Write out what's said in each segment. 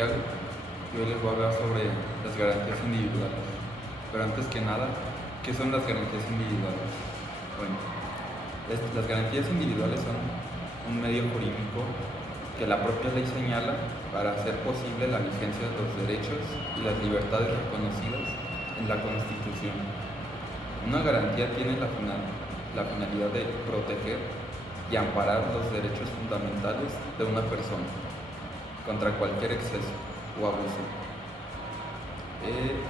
Santiago y hoy les voy a hablar sobre las garantías individuales. Pero antes que nada, ¿qué son las garantías individuales? Bueno, las garantías individuales son un medio jurídico que la propia ley señala para hacer posible la vigencia de los derechos y las libertades reconocidas en la Constitución. Una garantía tiene la finalidad de proteger y amparar los derechos fundamentales de una persona contra cualquier exceso o abuso.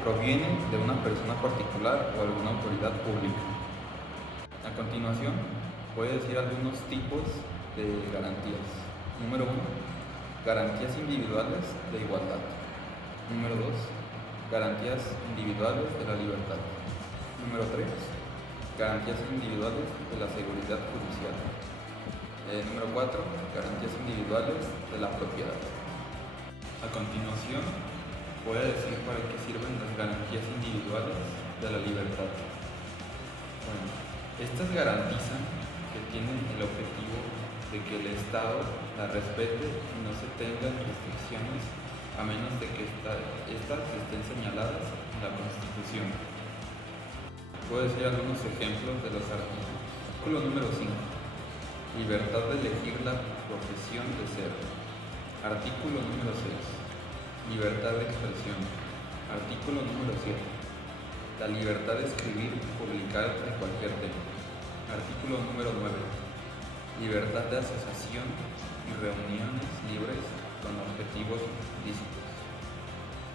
Proviene de una persona particular o alguna autoridad pública. A continuación, voy a decir algunos tipos de garantías. Número 1, garantías individuales de igualdad. Número 2, garantías individuales de la libertad. Número 3, garantías individuales de la seguridad judicial. Número 4, garantías individuales de la propiedad. A continuación, voy a decir para qué sirven las garantías individuales de la libertad. Bueno, estas garantizan que tienen el objetivo de que el Estado la respete y no se tengan restricciones a menos de que estas estén señaladas en la Constitución. Puedo decir algunos ejemplos de los artículos. Artículo número 5. Libertad de elegir la profesión de ser. Artículo número 6. Libertad de expresión. Artículo número 7. La libertad de escribir y publicar de cualquier tema. Artículo número 9. Libertad de asociación y reuniones libres con objetivos lícitos.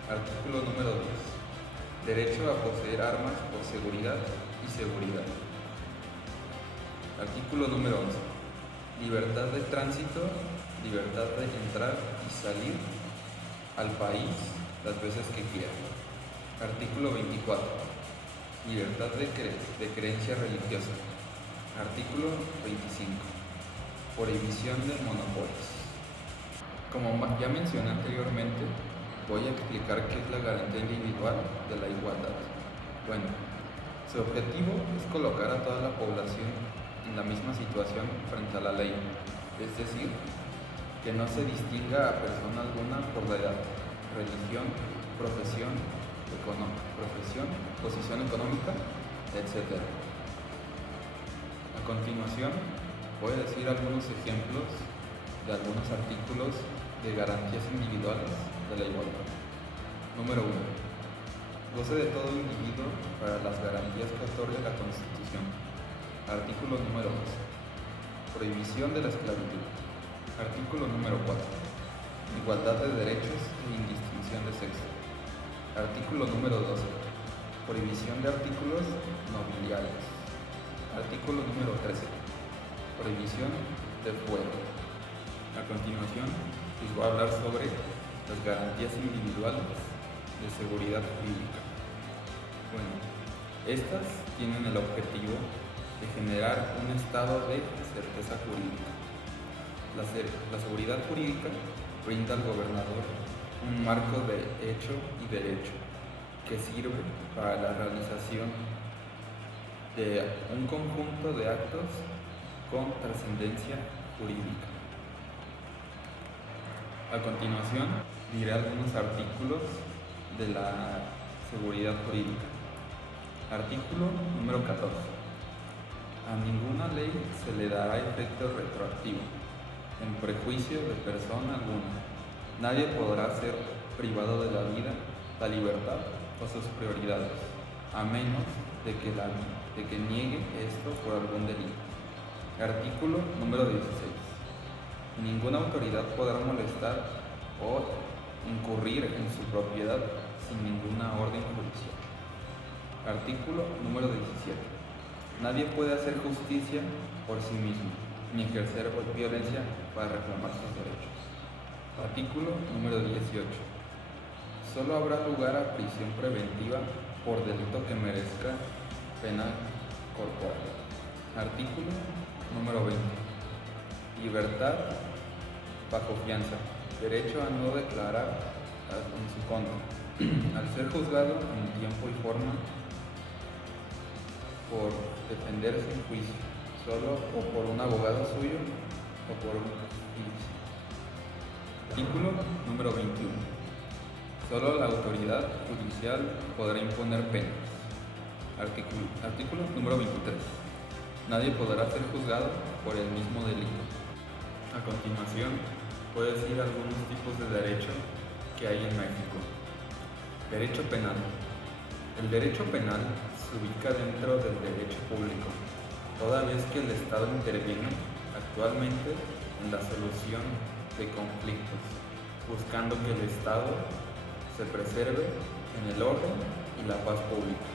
Artículo número 10. Derecho a poseer armas por seguridad y seguridad. Artículo número 11. Libertad de tránsito, libertad de entrar y salir al país las veces que quiera. Artículo 24. Libertad de creencia religiosa. Artículo 25. Prohibición de monopolios. Como ya mencioné anteriormente, voy a explicar qué es la garantía individual de la igualdad. Bueno, su objetivo es colocar a toda la población en la misma situación frente a la ley, es decir, que no se distinga a persona alguna por la edad, religión, profesión, posición económica, etc. A continuación, voy a decir algunos ejemplos de algunos artículos de garantías individuales de la igualdad. Número 1. Goce de todo individuo para las garantías que otorga la Constitución. Artículo número 2. Prohibición de la esclavitud. Artículo número 4. Igualdad de derechos e indistinción de sexo. Artículo número 12. Prohibición de artículos nobiliarios. Artículo número 13. Prohibición del fuego. A continuación, les voy a hablar sobre las garantías individuales de seguridad jurídica. Bueno, estas tienen el objetivo de generar un estado de certeza jurídica. La seguridad jurídica brinda al gobernador un marco de hecho y derecho que sirve para la realización de un conjunto de actos con trascendencia jurídica. A continuación, diré algunos artículos de la seguridad jurídica. Artículo número 14. A ninguna ley se le dará efecto retroactivo, en prejuicio de persona alguna. Nadie podrá ser privado de la vida, la libertad o sus prioridades, a menos de que niegue esto por algún delito. Artículo número 16. Ninguna autoridad podrá molestar o incurrir en su propiedad sin ninguna orden judicial. Artículo número 17. Nadie puede hacer justicia por sí mismo, ni ejercer violencia para reclamar sus derechos. Artículo número 18. Solo habrá lugar a prisión preventiva por delito que merezca pena corporal. Artículo número 20. Libertad bajo fianza. Derecho a no declarar en su contra. Al ser juzgado en tiempo y forma por defenderse en juicio, solo o por un abogado suyo o por un juicio. Artículo número 21. Solo la autoridad judicial podrá imponer penas. Artículo número 23. Nadie podrá ser juzgado por el mismo delito. A continuación, puedes decir algunos tipos de derecho que hay en México. Derecho penal. El derecho penal se ubica dentro del derecho público, toda vez que el Estado interviene actualmente en la solución de conflictos, buscando que el Estado se preserve en el orden y la paz pública.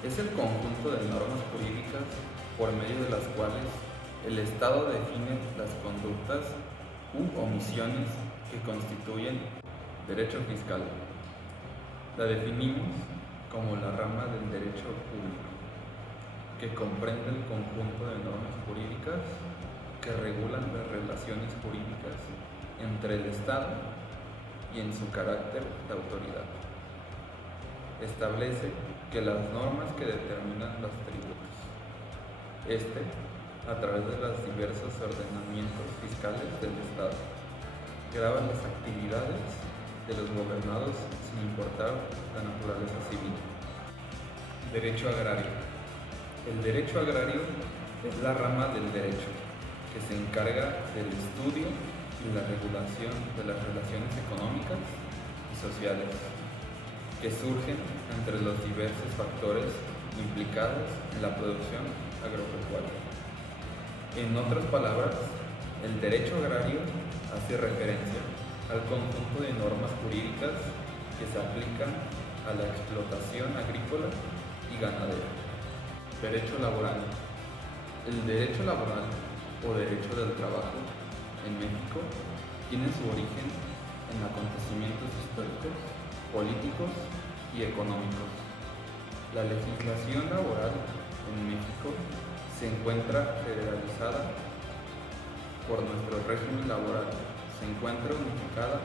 Es el conjunto de normas jurídicas por medio de las cuales el Estado define las conductas u omisiones que constituyen derecho fiscal. La definimos como la rama del derecho público, que comprende el conjunto de normas jurídicas que regulan las relaciones jurídicas entre el Estado y en su carácter de autoridad. Establece que las normas que determinan los tributos, a través de los diversos ordenamientos fiscales del Estado, graban las actividades de los gobernados sin importar la naturaleza civil. Derecho agrario. El derecho agrario es la rama del derecho que se encarga del estudio y la regulación de las relaciones económicas y sociales que surgen entre los diversos factores implicados en la producción agropecuaria. En otras palabras, el derecho agrario hace referencia al conjunto de normas jurídicas que se aplican a la explotación agrícola y ganadera. Derecho laboral. El derecho laboral o derecho del trabajo en México tiene su origen en acontecimientos históricos, políticos y económicos. La legislación laboral en México se encuentra federalizada por nuestro régimen laboral, se encuentra unificada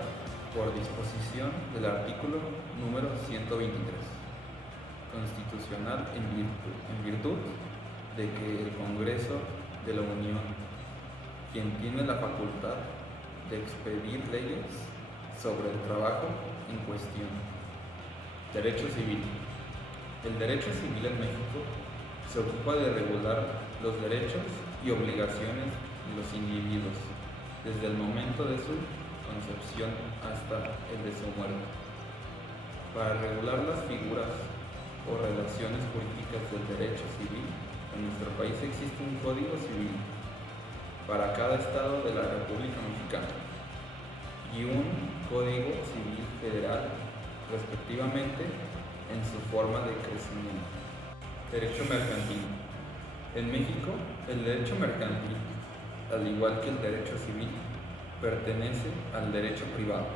por disposición del artículo número 123, constitucional en virtud de que el Congreso de la Unión, quien tiene la facultad de expedir leyes sobre el trabajo en cuestión. Derecho civil. El derecho civil en México se ocupa de regular los derechos y obligaciones de los individuos desde el momento de su concepción hasta el de su muerte. Para regular las figuras o relaciones jurídicas del derecho civil, en nuestro país existe un Código Civil para cada estado de la República Mexicana y un Código Civil Federal, respectivamente, en su forma de crecimiento. Derecho mercantil. En México, el derecho mercantil, al igual que el derecho civil, pertenece al derecho privado.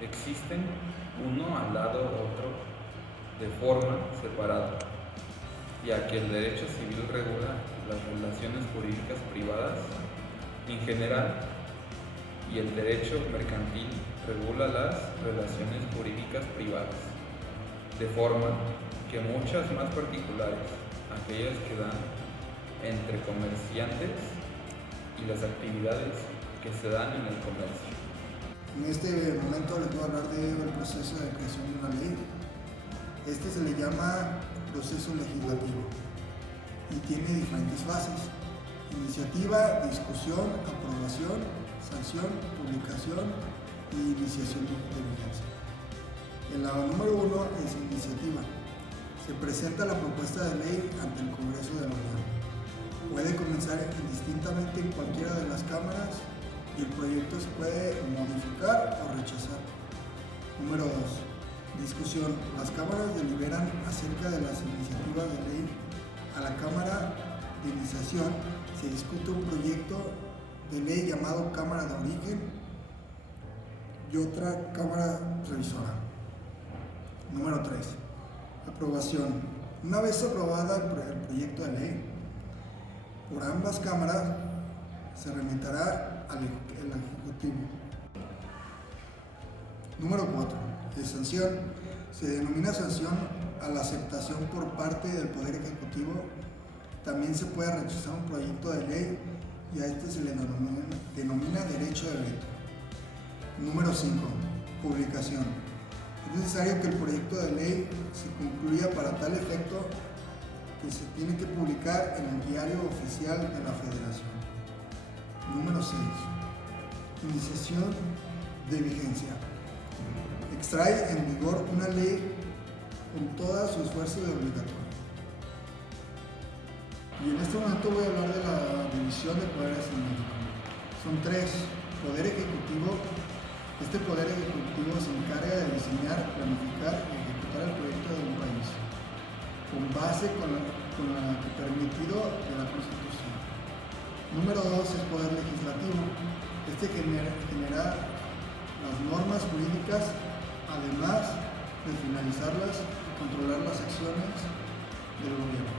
Existen uno al lado otro de forma separada, ya que el derecho civil regula las relaciones jurídicas privadas en general y el derecho mercantil regula las relaciones jurídicas privadas, de forma que muchas más particulares, aquellas que dan entre comerciantes y las actividades que se dan en el comercio. En este momento les voy a hablar del proceso de creación de una ley. Este se le llama proceso legislativo y tiene diferentes fases: iniciativa, discusión, aprobación, sanción, publicación y iniciación de vigencia. En la número 1 es iniciativa. Se presenta la propuesta de ley ante el Congreso de la Unión. Puede comenzar indistintamente en cualquiera de las cámaras y el proyecto se puede modificar o rechazar. Número 2. Discusión. Las cámaras deliberan acerca de las iniciativas de ley. A la Cámara de Iniciación se discute un proyecto de ley llamado Cámara de Origen y otra Cámara Revisora. Número 3. Aprobación. Una vez aprobada el proyecto de ley por ambas cámaras, se remitirá al Ejecutivo. Número 4. Sanción. Se denomina sanción a la aceptación por parte del Poder Ejecutivo. También se puede rechazar un proyecto de ley y a este se le denomina derecho de veto. Número 5. Publicación. Es necesario que el proyecto de ley se concluya para tal efecto que se tiene que publicar en el Diario Oficial de la Federación. Número 6. Iniciación de vigencia. Extrae en vigor una ley con todo su esfuerzo de obligatorio. Y en este momento voy a hablar de la división de poderes en México. Son 3. Poder ejecutivo. Este poder ejecutivo se encarga de diseñar, planificar y ejecutar el proyecto de un país, con base con la permitido de la Constitución. Número 2 es poder legislativo. Este genera las normas jurídicas, además de finalizarlas y controlar las acciones del gobierno.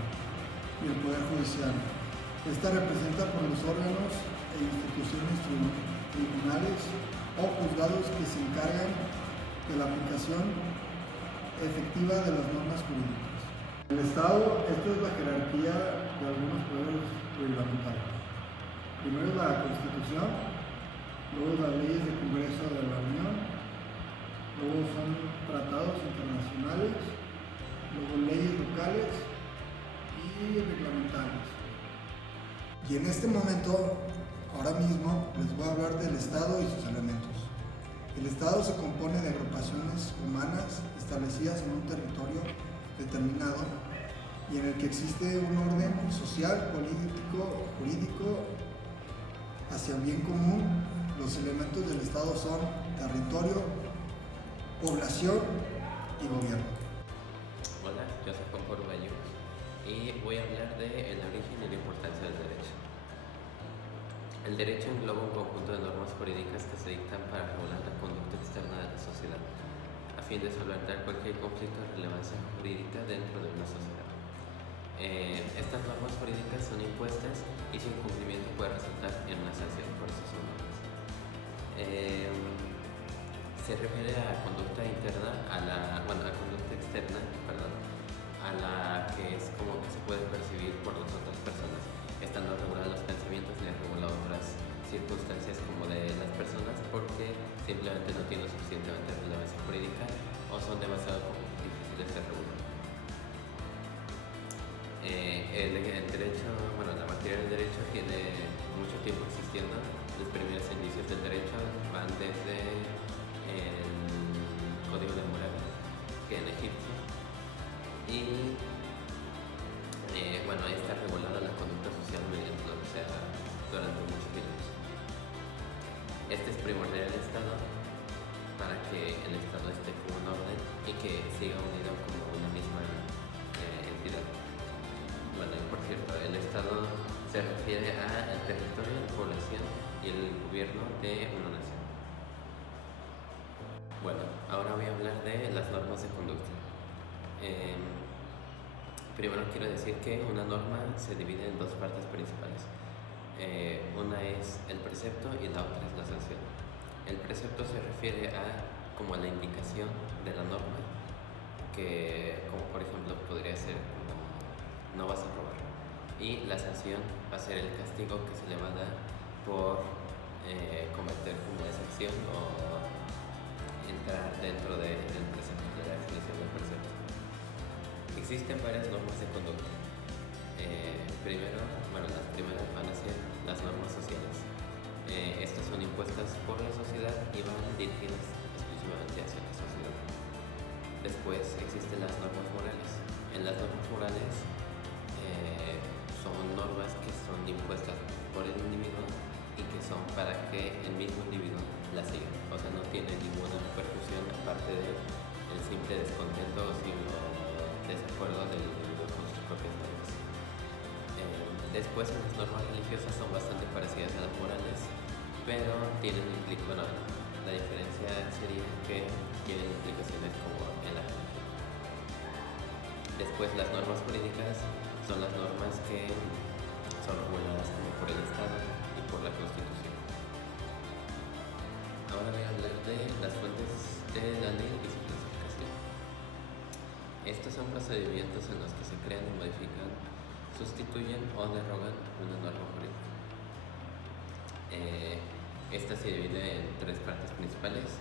Y el poder judicial. Esta representa por los órganos e instituciones tribunales o juzgados que se encargan de la aplicación efectiva de las normas jurídicas. El Estado, esto es la jerarquía de algunos poderes reglamentarios. Primero es la Constitución, luego las leyes del Congreso de la Unión, luego son tratados internacionales, luego leyes locales y reglamentarias. Y en este momento, ahora mismo, les voy a hablar del Estado y sus elementos. El Estado se compone de agrupaciones humanas establecidas en un territorio determinado y en el que existe un orden social, político, jurídico hacia el bien común. Los elementos del Estado son territorio, población y gobierno. Hola, yo soy Juan Corballo y voy a hablar del origen y la importancia del derecho. El derecho engloba un conjunto de normas jurídicas que se dictan para regular la conducta externa de la sociedad, a fin de solventar cualquier conflicto de relevancia jurídica dentro de una sociedad. Estas normas jurídicas son impuestas y su incumplimiento puede resultar en una sanción por esas normas. Se refiere a conducta interna, a conducta externa, a la que es como que se puede percibir por las otras personas. Esta no regula los pensamientos ni regula otras circunstancias como de las personas porque simplemente no tienen suficientemente relevancia jurídica o son demasiado difíciles de regular. El derecho, la materia del derecho tiene mucho tiempo existiendo. Los primeros indicios del derecho van desde el Código de Hammurabi, que en Egipto, y ahí está regulada la conducta social mediante lo que se haga durante muchos siglos. Este es primordial del Estado para que el Estado esté como un orden y que siga unido como una misma entidad. Y por cierto, el Estado se refiere al territorio, la población y el gobierno de una nación. Ahora voy a hablar de las normas de conducta. Primero quiero decir que una norma se divide en dos partes principales. Una es el precepto y la otra es la sanción. El precepto se refiere a como la indicación de la norma, que como por ejemplo podría ser no vas a robar. Y la sanción va a ser el castigo que se le va a dar por cometer como esa acción o entrar dentro del precepto, de la definición del precepto. Existen varias normas de conducta. Las primeras van a ser las normas sociales. Estas son impuestas por la sociedad y van dirigidas exclusivamente hacia la sociedad. Después existen las normas morales. En las normas morales son normas que son impuestas por el individuo y que son para que el mismo individuo las siga. O sea, no tiene ninguna repercusión aparte de el simple descontento o desacuerdo del individuo con sus propias normas. Después, las normas religiosas son bastante parecidas a las morales, pero tienen la diferencia sería que tienen implicaciones como en la religión. Después, las normas jurídicas son las normas que son reguladas como por el Estado y por la Constitución. Ahora voy a hablar de las fuentes de la ley y su clasificación. Estos son procedimientos en los que se crean y modifican, sustituyen o derogan una norma jurídica. Esta se divide en tres partes principales.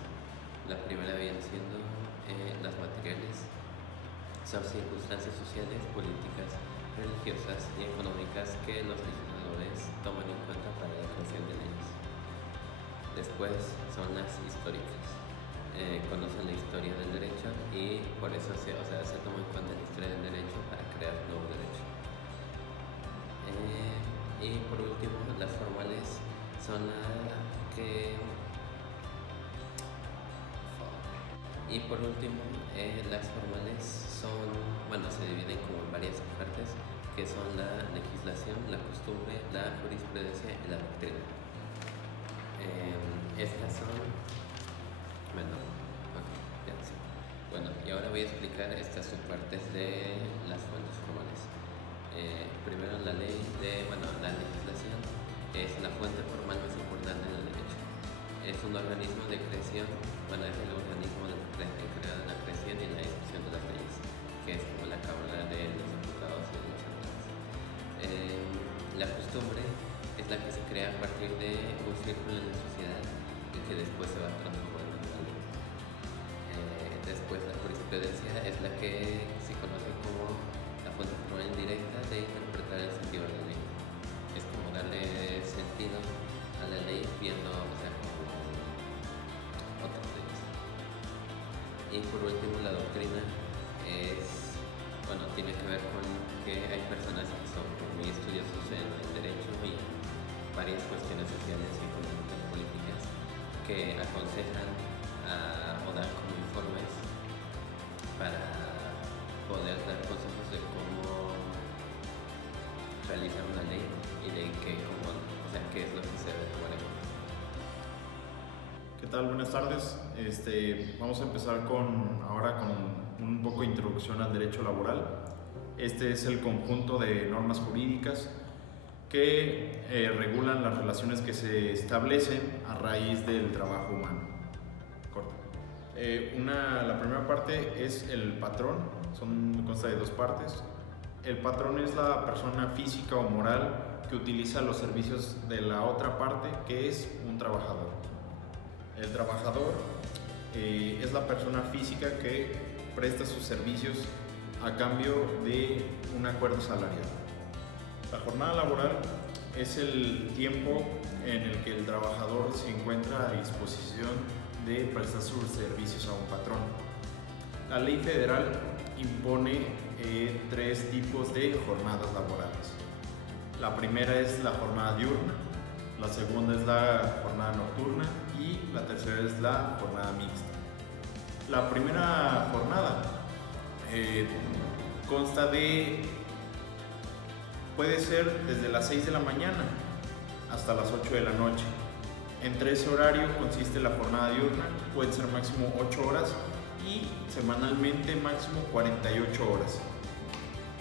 La primera viene siendo las materiales. Son circunstancias sociales, políticas, religiosas y económicas que los legisladores toman en cuenta para la creación de leyes. Después son las históricas. Conocen la historia del derecho y por eso se toma en cuenta la historia del derecho para crear nuevo derecho. Y por último, las formales son se dividen como en varias partes, que son la legislación, la costumbre, la jurisprudencia y la doctrina. Estas son... y ahora voy a explicar estas subpartes de las fuentes formales. Primero la legislación es la fuente formal más importante del derecho. Es un organismo de creación, es el organismo encargado de la creación y la ejecución de las leyes, que es como la Cámara de los Diputados y de los Senadores. La costumbre es la que se crea a partir de un círculo en la sociedad y que después se va transformando en una ley. Después la jurisprudencia es la que se conoce como la fuente formal indirecta de interpretar el sentido de la ley. Es como darle sentido a la ley viendo como otras leyes. Y por último la doctrina tiene que ver con que hay personas que son muy estudiosos en el derecho y varias cuestiones sociales y económicas políticas que aconsejan o dan como informes para poder dar consejos de cómo realizar una ley y de qué es lo que se debe tomar en cuenta. ¿Qué tal? Buenas tardes. Vamos a empezar ahora con un poco de introducción al derecho laboral. Este es el conjunto de normas jurídicas que regulan las relaciones que se establecen a raíz del trabajo humano. La primera parte es el patrón, consta de dos partes. El patrón es la persona física o moral que utiliza los servicios de la otra parte, que es un trabajador. El trabajador es la persona física que presta sus servicios a cambio de un acuerdo salarial. La jornada laboral es el tiempo en el que el trabajador se encuentra a disposición de prestar sus servicios a un patrón. La ley federal impone tres tipos de jornadas laborales. La primera es la jornada diurna, la segunda es la jornada nocturna y la tercera es la jornada mixta. La primera jornada puede ser desde las 6 de la mañana hasta las 8 de la noche. Entre ese horario consiste la jornada diurna, puede ser máximo 8 horas y semanalmente máximo 48 horas,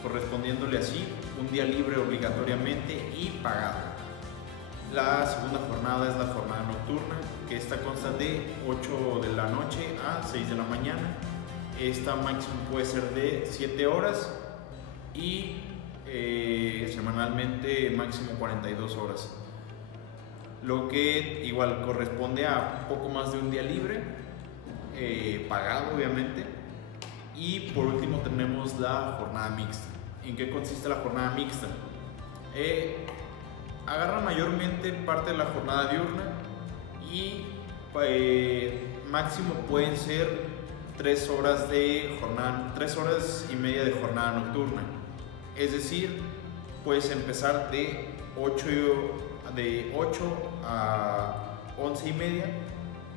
correspondiéndole así un día libre obligatoriamente y pagado. La segunda jornada es la jornada nocturna, que esta consta de 8 de la noche a 6 de la mañana. Esta máximo puede ser de 7 horas y semanalmente máximo 42 horas. Lo que igual corresponde a poco más de un día libre, pagado obviamente. Y por último tenemos la jornada mixta. ¿En qué consiste la jornada mixta? Agarra mayormente parte de la jornada diurna y máximo pueden ser 3 horas y media de jornada nocturna. Es decir, puedes empezar de 8 a 11 y media.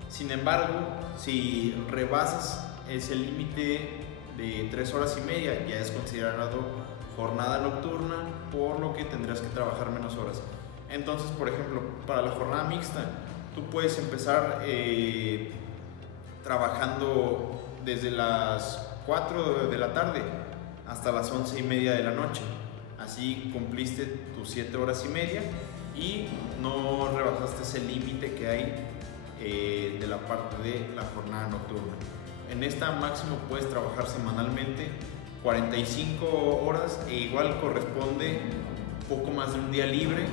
Sin embargo, si rebasas ese límite de 3 horas y media, ya es considerado jornada nocturna, por lo que tendrás que trabajar menos horas. Entonces, por ejemplo, para la jornada mixta, tú puedes empezar trabajando desde las 4 de la tarde hasta las 11 y media de la noche. Así cumpliste tus 7 horas y media y no rebasaste ese límite que hay de la parte de la jornada nocturna. En esta máximo puedes trabajar semanalmente 45 horas e igual corresponde poco más de un día libre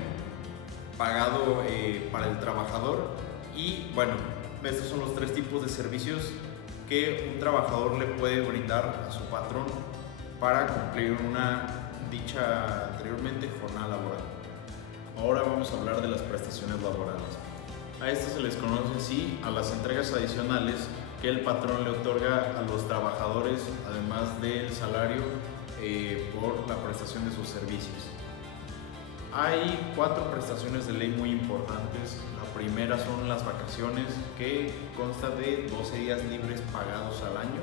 pagado para el trabajador. Y bueno, estos son los 3 tipos de servicios que un trabajador le puede brindar a su patrón para cumplir una dicha anteriormente jornada laboral. Ahora vamos a hablar de las prestaciones laborales. A estas se les conoce así a las entregas adicionales que el patrón le otorga a los trabajadores, además del salario por la prestación de sus servicios. Hay 4 prestaciones de ley muy importantes. La primera son las vacaciones, que consta de 12 días libres pagados al año,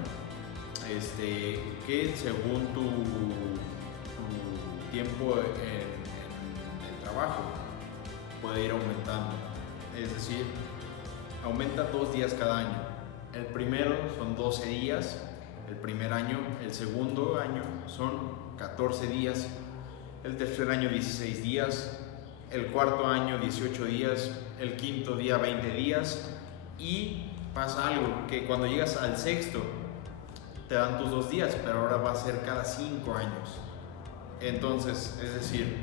que según tu tiempo en el trabajo puede ir aumentando. Es decir, aumenta 2 días cada año. El primero son 12 días, el primer año. El segundo año son 14 días. El tercer año 16 días. El cuarto año 18 días. El quinto día 20 días. Y pasa algo, que cuando llegas al sexto te dan tus 2 días, pero ahora va a ser cada 5 años. Entonces, es decir,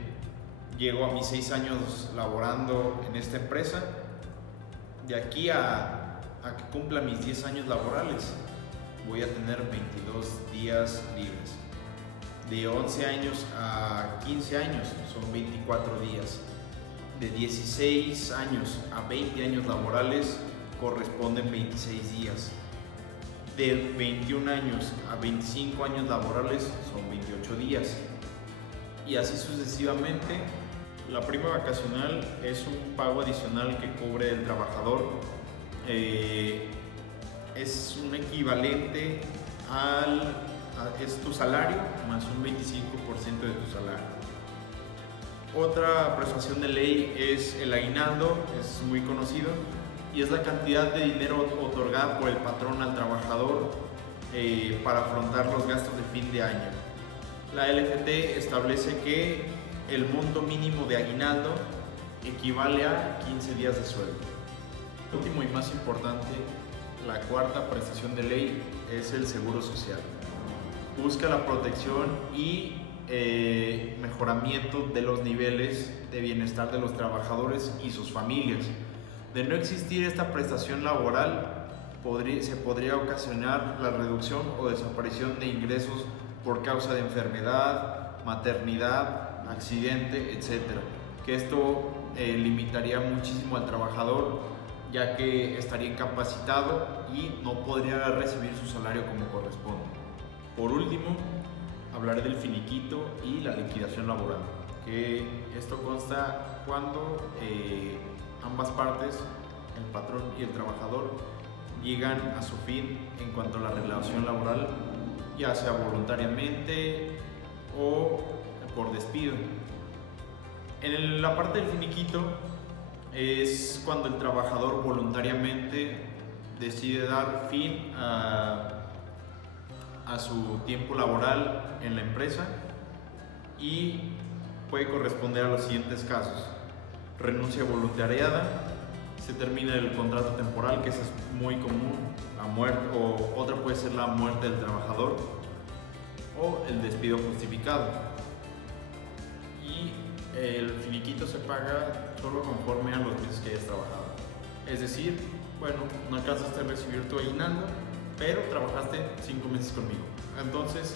llego a mis 6 años laborando en esta empresa. De aquí a que cumpla mis 10 años laborales, voy a tener 22 días libres. De 11 años a 15 años son 24 días. De 16 años a 20 años laborales corresponden 26 días. De 21 años a 25 años laborales son 28 días. Y así sucesivamente. La prima vacacional es un pago adicional que cubre el trabajador. Es un equivalente es tu salario más un 25% de tu salario. Otra prestación de ley es el aguinaldo, es muy conocido, y es la cantidad de dinero otorgada por el patrón al trabajador para afrontar los gastos de fin de año. La LFT establece que el monto mínimo de aguinaldo equivale a 15 días de sueldo. Último y más importante, la cuarta prestación de ley es el seguro social. Busca la protección y mejoramiento de los niveles de bienestar de los trabajadores y sus familias. De no existir esta prestación laboral, se podría ocasionar la reducción o desaparición de ingresos por causa de enfermedad, maternidad, accidente, etc. Que esto limitaría muchísimo al trabajador, ya que estaría incapacitado y no podría recibir su salario como corresponde. Por último, hablaré del finiquito y la liquidación laboral, que esto consta cuando ambas partes, el patrón y el trabajador, llegan a su fin en cuanto a la relación laboral, ya sea voluntariamente o por despido. En la parte del finiquito es cuando el trabajador voluntariamente decide dar fin a su tiempo laboral en la empresa, y puede corresponder a los siguientes casos: renuncia voluntariada, se termina el contrato temporal, que eso es muy común, la muerte, o otra puede ser la muerte del trabajador, o el despido justificado. Y el finiquito se paga solo conforme a los meses que hayas trabajado. Es decir, bueno, no alcanzaste a recibir tu aguinaldo, pero trabajaste 5 meses conmigo. Entonces,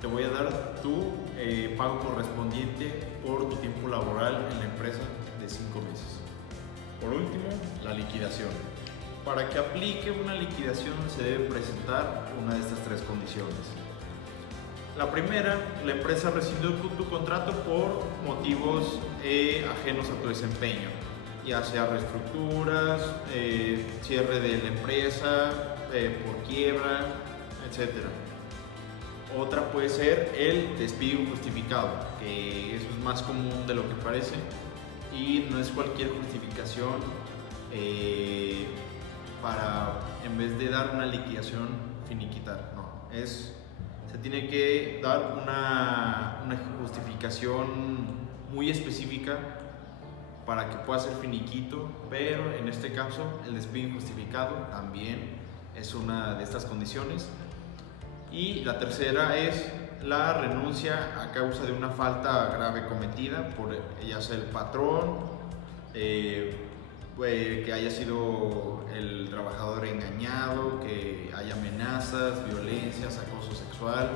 te voy a dar tu pago correspondiente por tu tiempo laboral en la empresa de 5 meses. Por último, la liquidación. Para que aplique una liquidación se debe presentar una de estas 3 condiciones. La primera, la empresa rescindió tu contrato por motivos ajenos a tu desempeño, ya sea reestructuras, cierre de la empresa, por quiebra, etc. Otra puede ser el despido injustificado, que eso es más común de lo que parece y no es cualquier justificación para, en vez de dar una liquidación, finiquitar. No, se tiene que dar una justificación muy específica para que pueda ser finiquito, pero en este caso el despido injustificado también es una de estas condiciones. Y la tercera es la renuncia a causa de una falta grave cometida por ya sea el patrón, que haya sido el trabajador engañado, que haya amenazas, violencias, acoso sexual,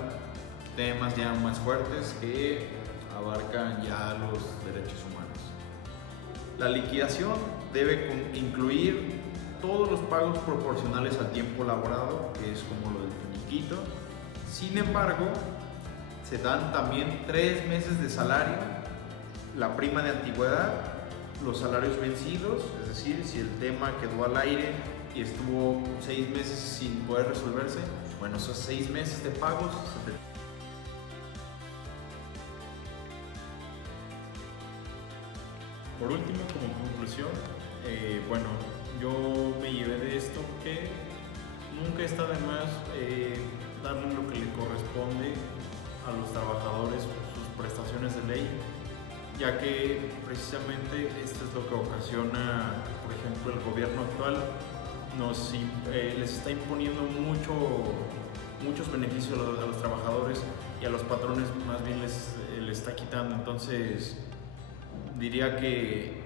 temas ya más fuertes que abarcan ya los derechos humanos. La liquidación debe incluir todos los pagos proporcionales al tiempo laborado, que es como lo del finiquito. Sin embargo, se dan también 3 meses de salario, la prima de antigüedad, los salarios vencidos, es decir, si el tema quedó al aire y estuvo 6 meses sin poder resolverse, bueno, esos 6 meses de pagos se te... Por último, como conclusión, bueno, yo me llevé de esto que nunca está de más darle lo que le corresponde a los trabajadores, sus prestaciones de ley, ya que precisamente esto es lo que ocasiona, por ejemplo, el gobierno actual les está imponiendo muchos beneficios a los trabajadores y a los patrones más bien les está quitando. Entonces diría que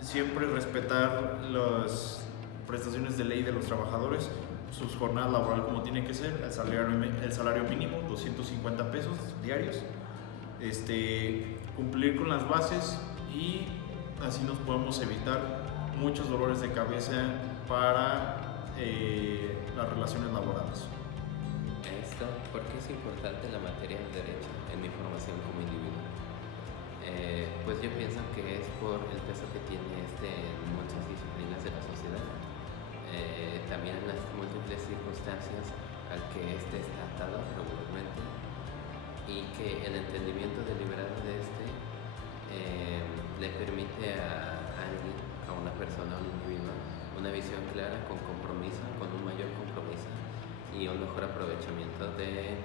siempre respetar las prestaciones de ley de los trabajadores, sus jornadas laborales como tiene que ser, el salario mínimo, 250 pesos diarios, cumplir con las bases, y así nos podemos evitar muchos dolores de cabeza para las relaciones laborales. ¿Por qué es importante la materia del derecho en mi formación como individuo? Pues yo pienso que es por el peso que tiene en muchas disciplinas de la sociedad, también en las múltiples circunstancias al que está atado regularmente, y que el entendimiento deliberado de le permite a alguien, a una persona, a un individuo, una visión clara, con compromiso, con un mayor compromiso y un mejor aprovechamiento del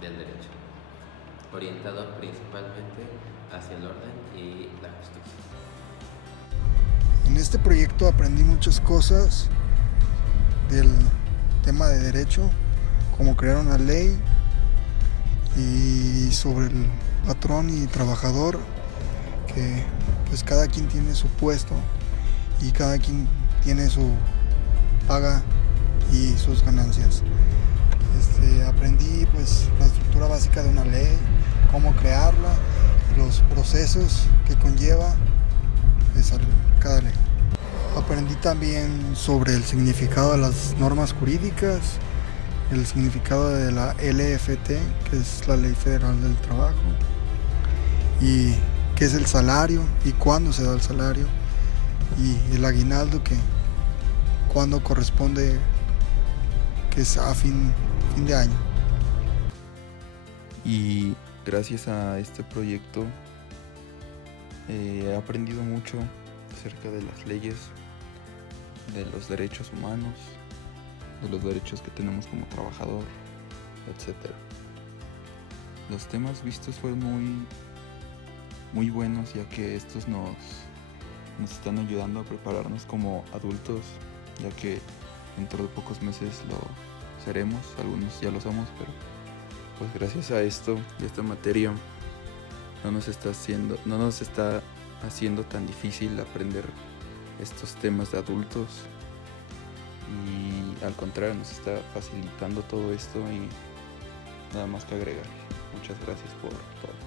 derecho, orientado principalmente hacia el orden y la justicia. En este proyecto aprendí muchas cosas del tema de derecho, cómo crear una ley y sobre el patrón y trabajador, que pues cada quien tiene su puesto y cada quien tiene su paga y sus ganancias. Aprendí pues la estructura básica de una ley, cómo crearla, los procesos que conlleva pues, cada ley. Aprendí también sobre el significado de las normas jurídicas, el significado de la LFT, que es la Ley Federal del Trabajo, y qué es el salario y cuándo se da el salario, y el aguinaldo, que cuándo corresponde, que es a fin de año. Y gracias a este proyecto he aprendido mucho acerca de las leyes, de los derechos humanos, de los derechos que tenemos como trabajador, etc. Los temas vistos fueron muy buenos, ya que estos nos están ayudando a prepararnos como adultos, ya que dentro de pocos meses lo seremos, algunos ya lo somos, pero pues gracias a esto y esta materia no nos está haciendo tan difícil aprender estos temas de adultos, y al contrario nos está facilitando todo esto, y nada más que agregar. Muchas gracias por todo.